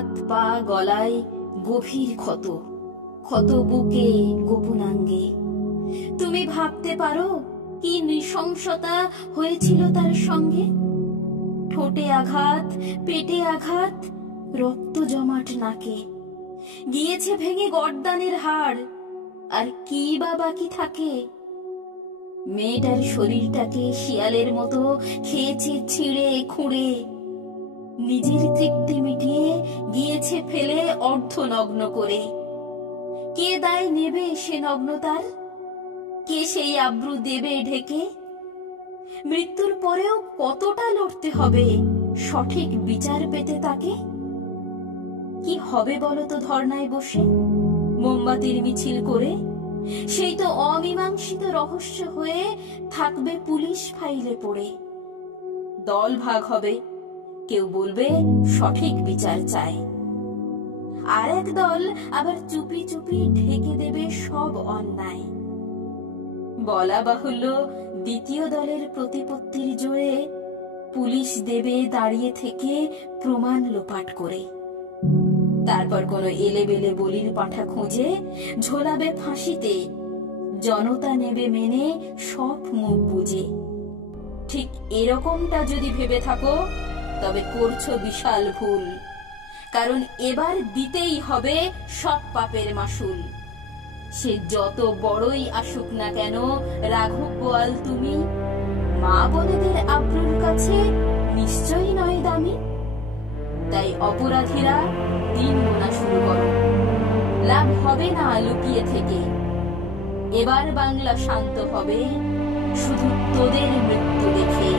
হাত পা গলায় গভীর ক্ষত, ক্ষত বুকে গোপনাঙ্গে। তুমি ভাবতে পারো কি নৃশংসতা হয়েছিল তার সঙ্গে? ঠোঁটে আঘাত, পেটে আঘাত, রক্ত জমাট নাকে, গিয়েছে ভেঙে গর্দানের হাড়। আর কি বা বাকি থাকে? মেয়েটার শরীরটাকে শিয়ালের মতো খেয়েছে ছিঁড়ে খুঁড়ে, নিজের তৃপ্তি মিটিয়ে গিয়েছে ফেলে অর্ধনগ্ন করে। কে দায় নেবে সে নগ্নতার? কে সেই আব্রু দেবে ঢেকে? মৃত্যুর পরেও কতটা লড়তে হবে সঠিক বিচার পেতে তাকে? কি হবে বলতো ধর্নায় বসে, মোমবাতির মিছিল করে? সেই তো অমীমাংসিত রহস্য হয়ে থাকবে পুলিশ ফাইলে পড়ে। দল ভাগ হবে, কেউ বলবে সঠিক বিচার চায়, আর এক দল আবার চুপি চুপি ঢেকে দেবে সব অন্যায়। বলা বাহুল্য, দ্বিতীয় দলের প্রতিপত্তির জোরে পুলিশ দেবে দাঁড়িয়ে থেকে প্রমাণ লোপাট করে। তারপর কোন এলেবেলে বলির পাঁঠা খুঁজে ঝোলাবে ফাঁসিতে, জনতা নেবে মেনে সব মুখ বুঝে। ঠিক এরকমটা যদি ভেবে থাকো তবে করছো বিশাল ভুল, কারণ এবার দিতেই হবে সব পাপের মাসুল। সে যত বড়ই আসুক না কেন রাঘব বোয়াল তুমি, মা বোনেদের আব্রুর কাছে নিশ্চয়ই নয় দামি। তাই অপরাধীরা দিন গোনা শুরু করো, লাভ হবে না লুকিয়ে থেকে। এবার বাংলা শান্ত হবে শুধু তোদের মৃত্যু দেখে।